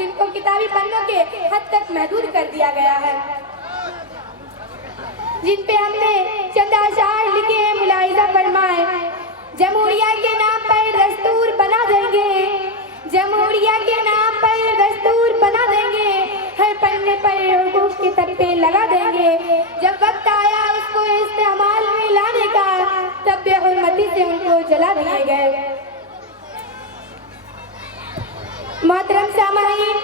जिनको किताबी पन्नों के हद तक महदूद कर दिया गया है, जिन पे हमने चंद अशार लिखे हैं। मुलाहिजा फरमाए, जमहूरिया के नाम पर दस्तूर बना देंगे, जमहूरिया के नाम पर दस्तूर बना देंगे, हर पन्ने पर हुकूक के तख्ते लगा देंगे। जब वक्त आया उसको इस्तेमाल में लाने का, तब बेहुरमती से उनको जला दिए गए। मोहतरम सामाईन,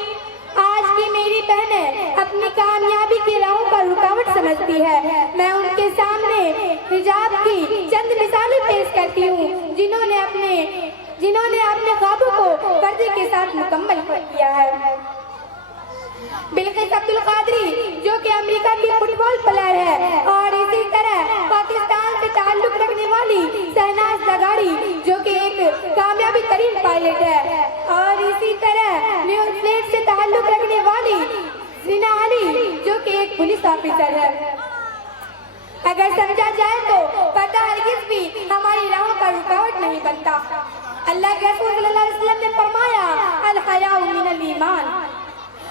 आज की मेरी बहनें अपनी कामयाबी की राहों का रुकावट समझती है। मैं उनके सामने हिजाब की चंद मिसालें पेश करती हूँ, जिन्होंने अपने ख्वाबों को पर्दे के साथ मुकम्मल किया है। बिल्किस अब्दुल कादरी, जो कि अमेरिका की फुटबॉल प्लेयर है, और इसी तरह पाकिस्तान से ताल्लुक रखने वाली शहनाज लगाड़ी, जो कि एक कामयाबी तरीन पायलट है, और इसी तरह न्यूजीलैंड से ताल्लुक रखने वाली ज़ीना अली, जो कि एक पुलिस ऑफिसर है। अगर समझा जाए तो पर्दा हरगिज़ भी हमारी राहों का रुकावट नहीं बनता। अल्लाह के रसूल सल्लल्लाहु अलैहि वसल्लम ने फरमाया, अल हयाउ मिनल ईमान,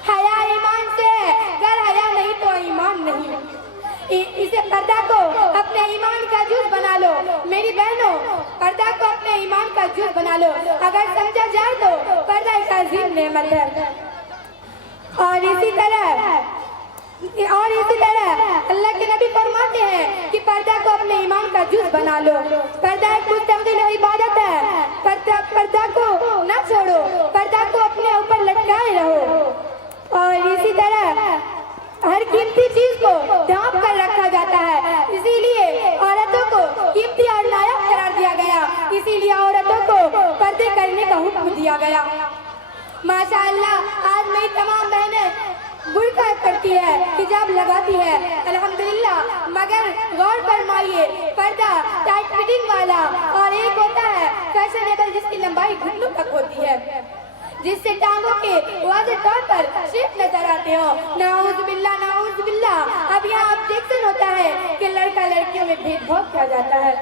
हया ईमान से है, अगर हया नहीं तो ईमान नहीं। इसे पर्दा को अपने ईमान का जुज़ बना लो मेरी बहनों, पर्दा को अपने ईमान का जुज़ बना लो। अगर समझा जाए तो पर्दा एक अजीम नेमत है। और इसी तरह अल्लाह के नबी फरमाते हैं कि पर्दा को अपने ईमान का जुज़ बना लो। पर्दा एक मुस्तकिल इबादत है। पर्दा को न छोड़ो, पर्दा को अपने ऊपर लटकाए रहो। और इसी तरह हर कीमती चीज को ढांप कर रखा जाता है, इसीलिए औरतों को कीमती और नायाब करार दिया गया, इसीलिए औरतों को पर्दे करने का हुक्म दिया गया। माशाअल्लाह, आज मेरी तमाम बहनें बुर्का करती है, हिजाब लगाती है, अल्हम्दुलिल्लाह, मगर गौर फरमाइए, पर्दा टाइट फिटिंग वाला और एक होता है फैशनेबल, जिसकी लंबाई घुटनों तक होती है, जिससे टांगों के वाज़ेह तौर पर शेप नजर आते हो। नाऊज़ बिल्लाह, नाऊज़ बिल्लाह। अब यहाँ ऑब्जेक्शन होता है कि लड़का लड़कियों में भेदभाव किया जाता है।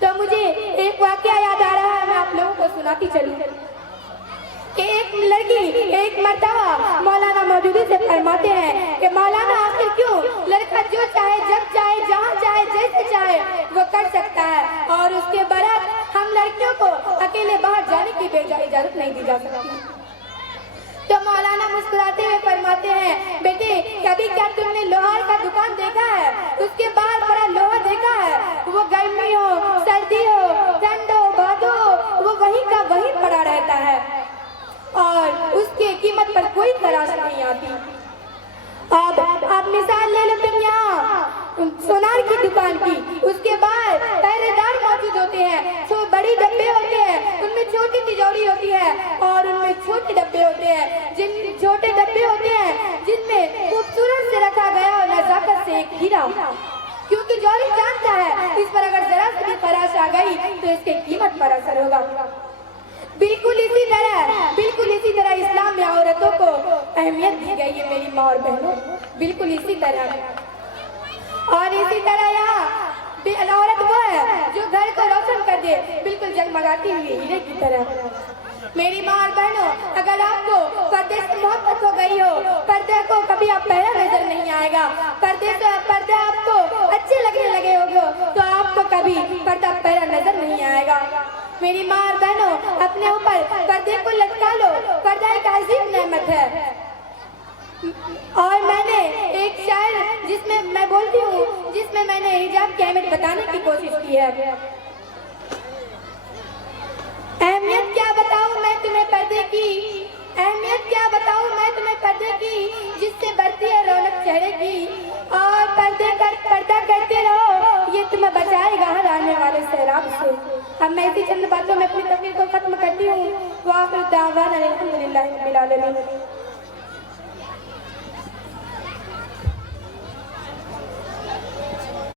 तो मुझे एक वाकया याद आ रहा है, मैं आप लोगों को सुनाती चलूं कि एक लड़की एक मर्तबा मौलाना मौदूदी से फरमाते हैं कि मौलाना, आखिर क्यों लड़का जो चाहे, जब चाहे, जहाँ चाहे, जैसे चाहे वो कर सकता है, और उसके बरअक्स हम लड़कियों को अकेले बाहर जाने की इजाजत नहीं दी जा सकती। तो मौलाना मुस्कुराते हुए फरमाते हैं, बेटे, कभी क्या तुमने लोहार का दुकान देखा है? उसके बाहर बड़ा लोहा देखा है? वो गर्मी हो, सर्दी हो, ठंड हो, भादो हो, वो वहीं का वहीं पड़ा रहता है और उसके कीमत पर कोई तराश नहीं आती। अब आप मिसाल ले लो तुम यहाँ सोनार की दुकान की, उसके बाद पहरेदार मौजूद होते हैं, जो बड़ी डब्बे होते हैं, उनमें छोटी तिजोरी होती है और उनमें छोटे डब्बे होते हैं, जिन छोटे डब्बे होते हैं जिनमें खूबसूरत से रखा गया और नजाकत से एक हीरा, क्योंकि जौहरी जानता है इस पर अगर जरा सी भी खराश आ गई तो इसके कीमत पर असर होगा। बिल्कुल इसी तरह इस्लाम में औरतों को अहमियत दी गई है मेरी माँ और बहनों, बिल्कुल इसी तरह। और इसी तरह यहाँ औरत वो है जो घर को रोशन कर दे, बिल्कुल जगमगाती हुई हीरे की तरह। मेरी माँ और बहनों, अगर आपको पर्दे से मोहब्बत हो गई हो, पर्दे को कभी आप पहला नजर नहीं आएगा, पर्दे आपको अच्छे लगने लगे होगे, तो आपको कभी पर्दा पहला नजर नहीं आएगा। मेरी माँ और बहनों, अपने ऊपर पर्दे को लटका लो, पर्दा एक अजीम नेमत है। और मैंने एक शायर जिसमें मैं बोलती हूँ, जिसमें मैंने हिजाब की अहमियत बताने की कोशिश की है। अहमियत क्या बताऊँ मैं तुम्हें पर्दे की, अहमियत क्या बताऊँ मैं तुम्हें पर्दे की, जिससे बढ़ती है रौनक चेहरे की। और पर्दा करते रहो, ये तुम्हें बचाएगा हर आने वाले सैलाब से। अब मैं इसी चंद बातों में अपनी तकरीर को खत्म करती हूँ। वाखिर दावाना अल्हम्दुलिल्लाहि रब्बिल आलमीन।